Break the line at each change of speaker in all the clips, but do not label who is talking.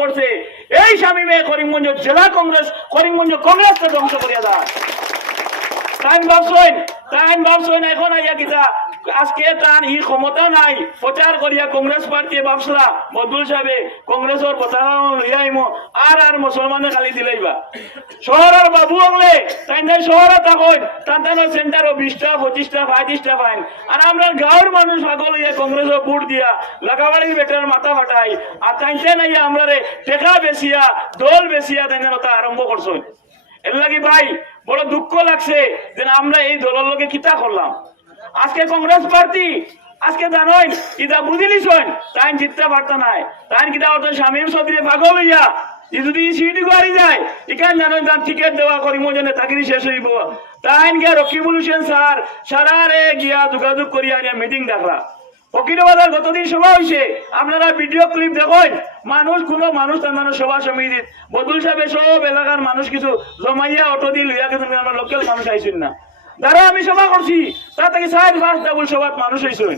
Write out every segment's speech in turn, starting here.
করছে। এই স্বামী মেয়ে করিমগঞ্জ জেলা কংগ্রেস, করিমগঞ্জ কংগ্রেসকে ধ্বংস করিয়া দেয় তাই ভাবছেন তাই ভাবছেন এখন আইয়া কিতা আজকে তার ই ক্ষমতা নাই। প্রচার করিয়া কংগ্রেস পার্টি ভাবসলা বদুল সাহেবে কংগ্রেসের লইয়াইমো আর আর মুসলমানে খালি দিলাইবা শহরের বাবু হলে তাই তাই শহরে থাকুন তার তাই সেন্টারও বিশটা পঁচিশটা পঁয়ত্রিশটা ফাইন। আর আমরা গাঁৱৰ মানুষ পাগল হইয়া কংগ্রেসের ভোট দিয়া লাগাবাড়ির বেটার মাথা ফাটাই। আর তাইতে নাই আমরা রে টেকা বেচিয়া, দল বেচিয়া তাই কথা আরম্ভ করছেন এর লাগি ভাই বড় দুঃখ লাগছে যে আমরা এই দলের লোকে কিতা করলাম আজকে কংগ্রেস পার্টি আজকে জানোই ইটা বুঝিলিছন তাই জিততে পারতো নাই তাই কিতা অর্থ স্বামীর সদিয়ে পাগল হইয়া যদি সিটি গাড়ি যায় ইখান জানো তার টিকিট দেওয়া করি মজনে চাকরি শেষ হইব। তাই গিয়া রকিবুল হোসেন স্যার সারা রে গিয়া যোগাযোগ করিয়া মিটিং ডাকলা ফকিরবাজার গতদিন সভা হয়েছে আপনারা ভিডিও ক্লিপ দেখুন মানুষ, কোনো মানুষ তার মানুষ সভা সমিতি, বদুল সাহেব সব এলাকার মানুষ কিছু জমাইয়া অটো দিয়ে লইয়া কিন্তু আমার লোকাল মানুষ আইসেন না। যারা আমি সভা করছি। তার থেকে সাইড ফার্স্ট ডাবল সভাত মানুষ হয়েছেন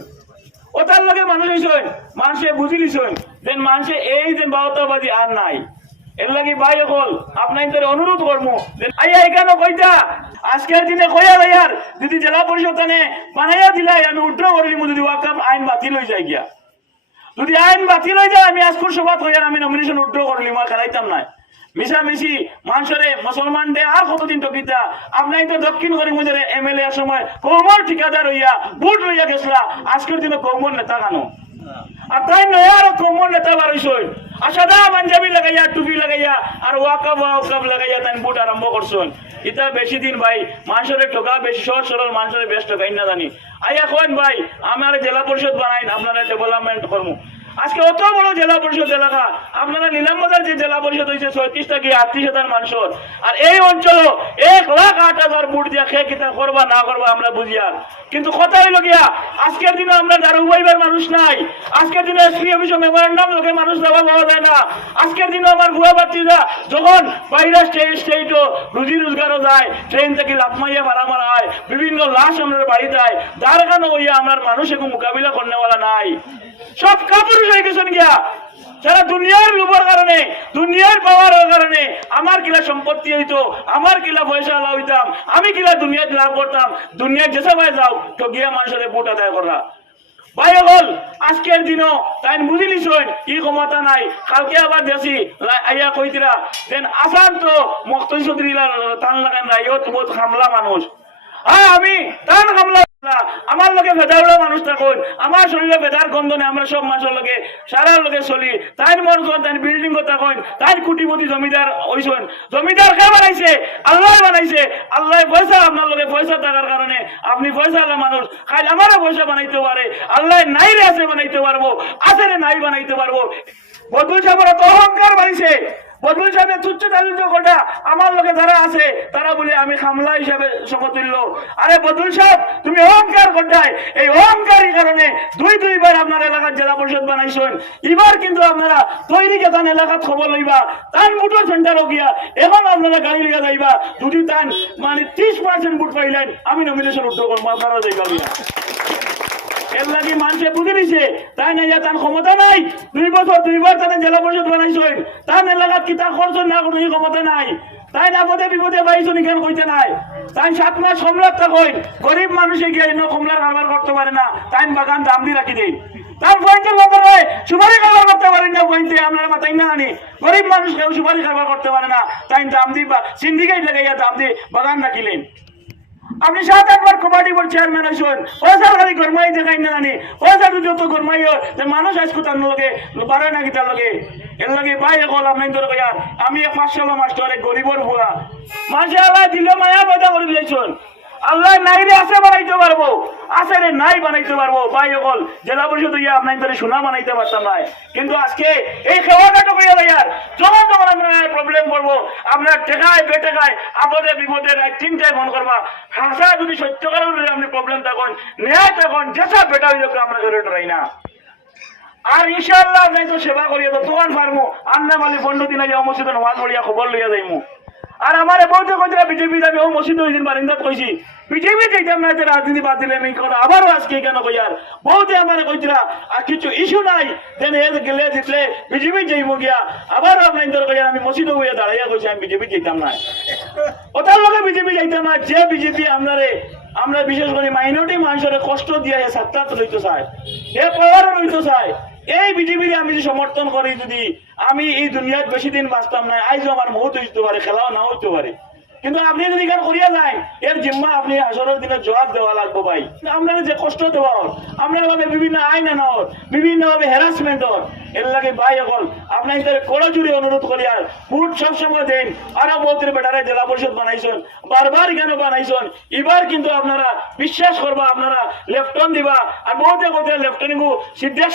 ও তার লগে মানুষ হয়েছেন মানুষে বুঝি লিছেন। দেন মানুষে এই যে বাহতাবাদী আর নাই। এর লাগি ভাই হল আপনার তোর অনুরোধ করব যে আইয়া এখানে কইতা? আজকের দিনে কইয়া ভাইয়ার যদি জেলা পরিষদ নে বানাইয়া দিলাই, আমি উল্টো করিলি যদি ওয়াকাম আইন বাতিল হয়ে যায় গিয়া। যদি আইন বাতিল হয়ে যায়, আমি আজকুর সভাত হইয়ার আমি নমিনেশন উড্র করলি মই খেলাইতাম নাই। মিশামিশি মানুষরে মুসলমান দে আর কতদিন টকিতা আপনাই তো দক্ষিণ করিমগঞ্জের এমএলএ এর সময় কৌমর ঠিকাদার হইয়া বুট লইয়া গেছলা। আজকের দিনে কৌমর নেতা কানো? আর তাই নয় আর কৌমর নেতা বার হইছই আর সাদা পাঞ্জাবি লাগাইয়া, টুপি লাগাইয়া, আর ওয়াকাব ওয়াকাব লাগাইয়া তাই বুট আরম্ভ করছন। ইতা বেশি দিন ভাই মানুষের ঠকা বেশি, সহজ সরল মানুষের বেশ ঠকাই না জানি। আইয়া কোন ভাই, আমার জেলা পরিষদ বানাইন, আপনারা ডেভেলপমেন্ট করব আজকে অত বড় জেলা পরিষদ এলাকা। আপনারা নিলামবাজার যে জেলা পরিষদ হয়েছে ছয়ত্রিশটা কি আটত্রিশ হাজার মানুষের। আর এই অঞ্চল এক লাখ আট হাজার বুট দিয়া খেয়ে কিতা করবা, না করবা, আমরা বুঝিয়া কিন্তু কথা হইল গিয়া, আজকের দিনে আমরা দারু পাইবার মানুষ নাই। আজকের দিনে এসপি অফিসে মেমোরেন্ডাম লোকে মানুষ দেওয়া পাওয়া যায় না। আজকের দিনে আমার ভুয়া বাচ্চিরা যখন বাইরে স্টেট, স্টেটও রুজি রোজগারও যায়, ট্রেন থেকে লাভ মাইয়া মারা মারা হয়, বিভিন্ন লাশ আমরা বাড়ি যায় যার কারণে হইয়া আমার মানুষ এখন মোকাবিলা করনেওয়ালা নাই। সব কাপুরুষ হয়ে গেছেন গিয়া। সারা দুনিয়ার লোভের কারণে, দুনিয়ার পাওয়ার কারণে আমার কিলা সম্পত্তি হইতো, আমার কিলা পয়সা হইতাম, আমি কিলা দুনিয়াতে লাভ করতাম দুনিয়ার যেসব ভাই যাও, তো গিয়া মানুষের ভোট আদায় করা। ভাই হল আজকের দিনও তাই বুঝি নিছইন ই ক্ষমতা নাই, কালকে আবার দেশি আইয়া কইতিরা, দেন আসান তো মক্তই চৌধুরী টান লাগান না বহুত হামলা মানুষ। হ্যাঁ আমি টান হামলা আমার লোকে ভেদাউড়া মানুষ থাকুন। আমার শরীরে ভেদার গন্ধনে আমরা সব মানুষের লোকে। সারা লোকে চলি। তাই মন করেন তাই বিল্ডিং থাকুন। তাই কুটিপতি জমিদার হইছেন জমিদার কে বানাইছে? আল্লাহ বানাইছে। আল্লাহ পয়সা, আপনার লোকে পয়সা থাকার কারণে। আপনি পয়সা আলা মানুষ। খাই আমারও পয়সা বানাইতে পারে। আল্লাহ নাই রে আছে, বানাইতে পারব। আছে রে নাই, বানাইতে পারব। বদুল অত অহংকার বাড়িছে। বদুল সাহেবের আমার লোকে যারা আছে, তারা বলে, আমি খামলা হিসাবে আরে বদুল সাহেব, তুমি অহংকার এই কারণে দুই দুইবার আপনার এলাকার জেলা পরিষদ বানাইছেন। এবার কিন্তু আপনারা তৈরি এলাকাত খবর লইবা, তান সেন্টারও গিয়া, এখন আপনারা গাড়ি লিখা যাইবা। যদি তান মানে ত্রিশ পার্সেন্ট বুট পাইলেন, আমি নমিনেশন উঠতে করব, আপনারা যাইবা এর লাগি মানুষে বুঝে তাই না ইয়া তার ক্ষমতা নাই। দুই বছর দুইবার তাদের জেলা পরিষদ বানাইছেন তার এলাকাত কিতা খরচ না কোনো ক্ষমতা নাই। তাই না পদে বিপদে পাইছেন কেন কইতে নাই? তাই সাত মাস সম্রাট থাকুন গরিব মানুষে গিয়ে এনে কমলার কারবার করতে পারে না তাই বাগান দাম দিয়ে রাখি দেই। তার পয়েন্টের মতো নয় সুপারি কারবার করতে পারেন না পয়েন্টে, আপনারা মাথায় না আনি। গরিব মানুষ কেউ সুপারি কারবার করতে পারে না তাই দাম দি বা সিন্ডিকেট লাগাইয়া দাম দিয়ে বাগান রাখিলেন। আপনি সাত আটবার কবাডি বল চেয়ারম্যান হয়েছেন স্যার খালি গরমাই দেখাই না জানি। পয়সা তো যত গরমাই তে মানুষ আজকে তার লগে, পারে নাকি তার লগে? এর লগে ভাই এখন আমি ধরে আমি পাঁচশো মাস্টার গরিবর ভুয়া। মাসে আল্লাহ দিলে মায়া পয়দা করে দিয়েছেন। আল্লাহ নাই রে আছে বানাইতে পারব। আছে রে নাই বানাইতে পারব। ভাই অকল জেলা পরিষদ ইয়া আপনার ধরে সোনা বানাইতে পারতাম না। কিন্তু আজকে এই খেওয়াটা কইয়া ভাইয়ার যখন যখন আমরা প্রবলেম করব। আপনার টেকায় বেটেকায় আপদে, বিপদে রাত তিনটায় ফোন করবা। হাসা যদি সত্যকারের উপরে আপনি প্রবলেম থাকুন ন্যায় থাকুন যেসব বেটা হইলে আমরা করে ডরাই না। আর ইনশাআল্লাহ আপনি তো সেবা করিয়া তো তোমার পারমু আন্না মালি বন্ধু দিনা যাও, মসজিদে নমাজ পড়িয়া খবর লইয়া যাইমু। আর আমার বলতে কইরা বিজেপি আমি ও মসজিদ ওই দিন বারিন্দাত কইছি। বিজেপি যেতাম না রাজনীতি বাদ দিলে আমি কথা আবারও আজকে কেন কইয়ার বহুতে আমার কইতরা আর কিছু ইস্যু নাই দেন এ গেলে জিতলে বিজেপি যাইব গিয়া, আবারও আপনার দর কইয়া আমি মসজিদ হইয়া দাঁড়াইয়া কইছি, আমি বিজেপি যেতাম না। ওটার লগে বিজেপি যাইতাম না, যে বিজেপি আপনারে আমরা বিশেষ করে মাইনরিটি মানুষের কষ্ট দিয়ে সাতটা লইতে চায়। এ পাওয়ারও লইতে চায়। এই বিজেপির আমি যদি সমর্থন করি যদি আমি এই দুনিয়াত বেশি দিন বাঁচতাম না আইজও আমার মহৎ হইতে পারে, খেলাও না হইতে পারে। কিন্তু আপনি যদি গান করিয়া যায় এর জিম্মা আপনি আসরের দিনে জবাব দেওয়া লাগবে ভাই। আপনার যে কষ্ট দেওয়া হল আপনার ভাবে বিভিন্ন আইন আনা হল বিভিন্ন ভাবে হ্যারাসমেন্ট হল এর লাগে ভাই এখন আপনার হিসাবে কড়া জুড়ে অনুরোধ করি আর ভোট সবসময় দেন আর বলতে বেটারে জেলা পরিষদ বানাইছেন, বারবার কেন বানাইছেন, এবার কিন্তু আপনারা বিশ্বাস করবা, আপনারা লেফটন দিবা, আর বহুতে বহুতে লেফটনিং সিদ্ধেশ